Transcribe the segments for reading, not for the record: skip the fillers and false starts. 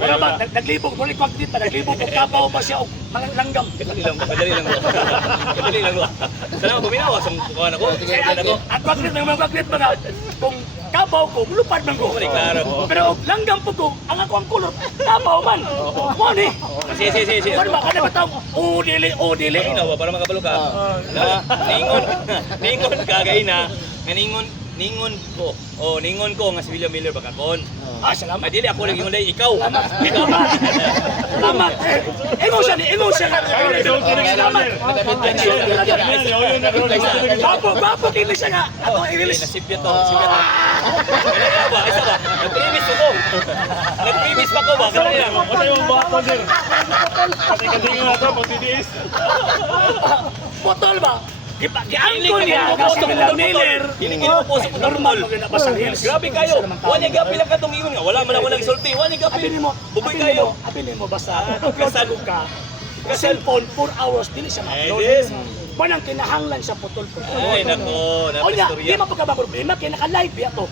Pero ba, naglibog, muli ko dito, naglibog ko kabaw ba siya o langgam. Kadali lang ko. Kadali lang ko. Sana ako buminawa sa kuhan ako. At bakit ng mga bakit mga kung kabaw ko, lupad man ko. Klaro. Pero langgam po ko, ang ako ang kulot, kabaw man. Mo ni. Si. Ano ba, kada ba tawag? Udili. Ikaw ba, para makabalo ka? Ningon ka, gay na. Ningon ko. Ningon ko nga si William Miller Bacacon. Salamat. Dili ako lagi mo ikaw. Ikaw ba? Salamat. Emotion. Salamat. Bapo, kini siya nga. Ako i-release. Nasipya to. Kaya ba? Isa ba? Nag-premise ko. Nag-premise pa ko ba? Kaya lang. Ano yung bato, sir? Pati-katingin na ito, pati-diis. Botol ba? Giangko niya kasi William Miller. Hindi kinuupo sa Normal ba sa reels? Grabe kayo. Wala gapi lang katong ingon nga. Wala man walang isulti. Wala gapi. Buboy kayo. Apilin mo basta kasal ka. Cellphone 4 hours dili siya ma-upload. Yes. Manang kinahanglan sa putol-putol. Ay nako, O niya, di napastorya. mapagkaba problema kaya naka-live ya to.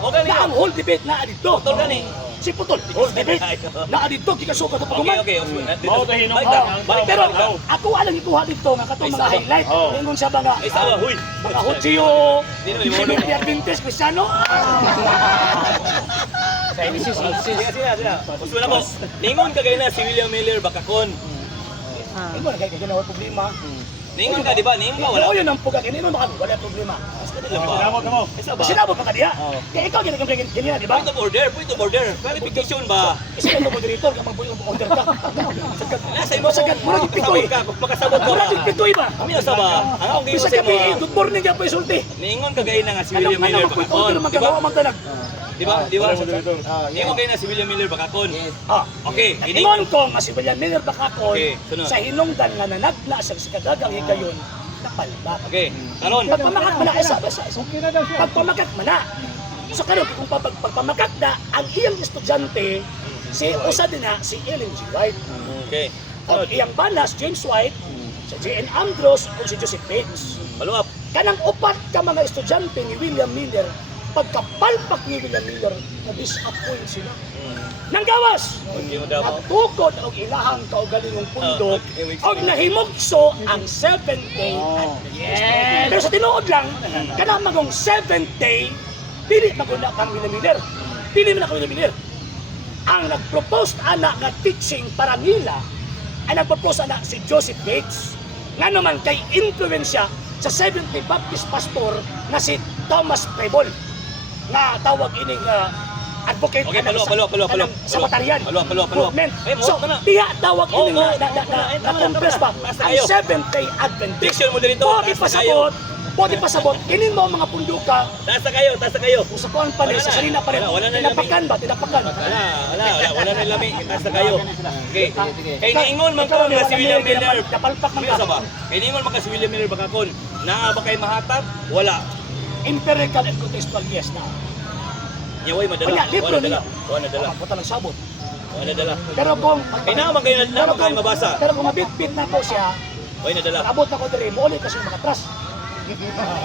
Okay Na ang niyo. whole debate na adito. Putol gani. Si putol, whole debate. Na adito gikasuka to paguman. Okay. Mao ta hinong Balik ka. na. Balik Pero na. ako alang ikuha dito nga katong Ay, mga sawa. highlight. Oh. Ingon siya ba nga? Ay sawa, huy. Mga Hutio, Di na, si imono. Billy Adventist Cristiano. Sila. Gusto na ko. Ningon ka kayo na si William Miller Bacacon. Imo na kay ginawa problema. Ningon ka, di ba? Ningon ka, wala. Wala yun ang puga kini mo wala problema. Lang ba? Sinamot ka mo. Isa ba? Sinabo pa kadiya. Kaya ikaw ginagamit ganyan, di ba? Point of order. Clarification ba? Isa ka moderator ka mag-order ka. Nasa imo Sagad mo lagi pitoy. ka, kung makasabot ka Mura ba? yung pitoy ba? Kami nasa ba? Ang akong Bisa gibo sa kami, imo. good morning ka po isulti. Ningon ka kayo na nga si William Miller Alam mo, Bacacon. order Di ba? magkagawa man tanag. Di ba? Di ba? Moderator. Ningon kayo na si William Miller Bacacon. Okay. Ingon ko nga si William Miller Bacacon Okay, sunod. sa hinungdan nga nanagna sa kadagang higayon napalbat. Okay. Karon. Pagpamakat man na isa. Pagpamakat man na. So karon kung pagpamakat na ang iyang estudyante si usa din na si Ellen G. White. Okay. Ang iyang balas James White, si J.N. Andrews ug si Joseph Bates. Follow up. Kanang upat ka mga estudyante ni William Miller pagkapalpak ni William Miller na-disappoint sila. Nang gawas! Hindi mo daw. At tukod ang ilahang kaugalingong pundok Okay, wait. o nahimugso ang 7th day Adventist. Pero sa tinuod lang, kanang magong 7th day, pili maguna kang William Miller. Pili mo na kang William Miller. Ang nag-propose anak nga teaching para nila ay nag-propose anak si Joseph Bates nga naman kay influensya sa 7th day Baptist pastor na si Thomas Preble nga tawag ining advocate Okay, kanang palo. sa Batarian. Palo. Movement. Eh, mo So, ka na. diha tawag ini Oo, na compress ba? basta Ang kayo. 7th day Adventist. Diction mo dito. Pwede pasabot. Kinin mo ang mga punduka. Taas na kayo. Kung sa kuwan pa rin, Wala sa na. salina pa rin. Wala na Tinapakan ba? Tinapakan. Wala na lami. Taas na kayo. Okay. Kay niingon man ko nga si William Miller. Napalpak man Kaya ka. ba? Kay niingon man ka si William Miller Bacacon. Naa ba kay mahatag? Wala. Empirical and contextual, yes na. Yaway madala. Wala, libro niya. Wala dala. Puta ng sabot. Wala dala. Pero kung... Kay naman kayo mabasa. Pero kung mabit-bit na ko siya, Wala nadala. abot na ko diri, mo ulit kasi mga atras.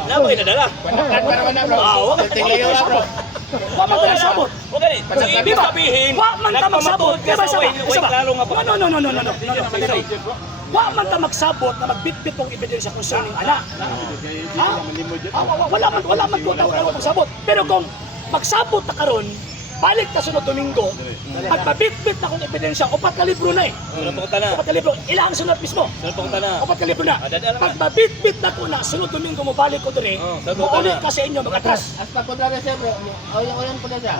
Naman kayo nadala. Wag man ka sabot. Okay. So ibig sabihin, Wa man ta magsabot. ka sa way klaro nga pa. No. Wa man ta magsabot na magbitbit ng ebidensya concerning anak. Wala man ko tawag magsabot. Pero kung magsabot ta karon, balik ta sunod Domingo, pag mabitbit na kong ebidensya, upat ka libro na eh. Sunod pa na. Upat ka libro. Ilang sunod mismo? Sunod pa na. Upat ka libro na. Dadala Pag mabitbit na ko na, sunod Domingo mo balik ko diri, maulit ka sa inyo mga atras. Hasta kontra siya bro. Oyan po na siya.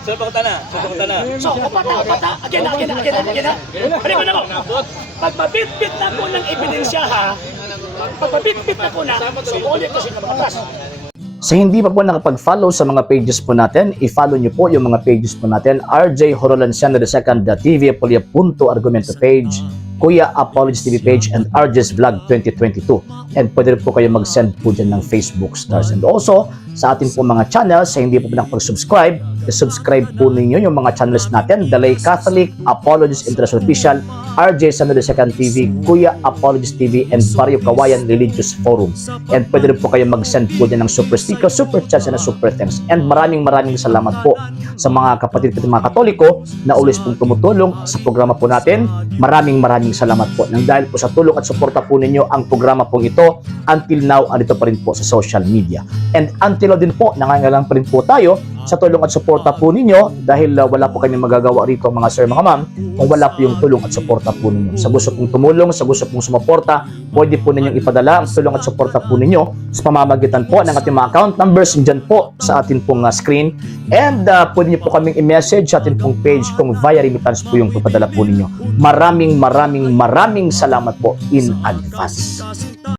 Sunod pa na. So, upata. Again na. Balik ko na mo. Pag mabitbit na ko ng ebidensya ha, pag mabitbit na ko na, so maulit kasi ng mga atras. Sa hindi pa po nakapag-follow sa mga pages po natin, i-follow nyo po yung mga pages po natin, RJ Horolanciano II TV, Apolia Punto Argumento page, Kuya Apologies TV page, and RJ's Vlog 2022. And pwede rin po kayo mag-send po dyan ng Facebook stars. And also, sa ating po mga channels, sa hindi po nakapag-subscribe, i-subscribe po ninyo yung mga channels natin, Dalay Catholic, Apologies International Official, RJ Sano II TV, Kuya Apologist TV, and Barrio Kawayan Religious Forum. And pwede rin po kayo mag-send po dyan ng super sticker, super chats, and super thanks. And maraming salamat po sa mga kapatid at mga Katoliko na ulis pong tumutulong sa programa po natin. Maraming salamat po. Nang dahil po sa tulong at suporta po ninyo, ang programa po ito until now andito pa rin po sa social media. And until now din po, nangangailangan pa rin po tayo sa tulong at suporta po ninyo dahil wala po kami magagawa rito mga sir, mga ma'am, kung wala po yung tulong at suporta po ninyo. Sa gusto pong tumulong, sa gusto pong sumuporta, pwede po ninyong ipadala ang tulong at suporta po ninyo sa pamamagitan po ng ating mga account numbers dyan po sa ating pong screen. And pwede nyo po kaming i-message sa ating pong page kung via remittance po yung ipadala po ninyo. Maraming salamat po in advance.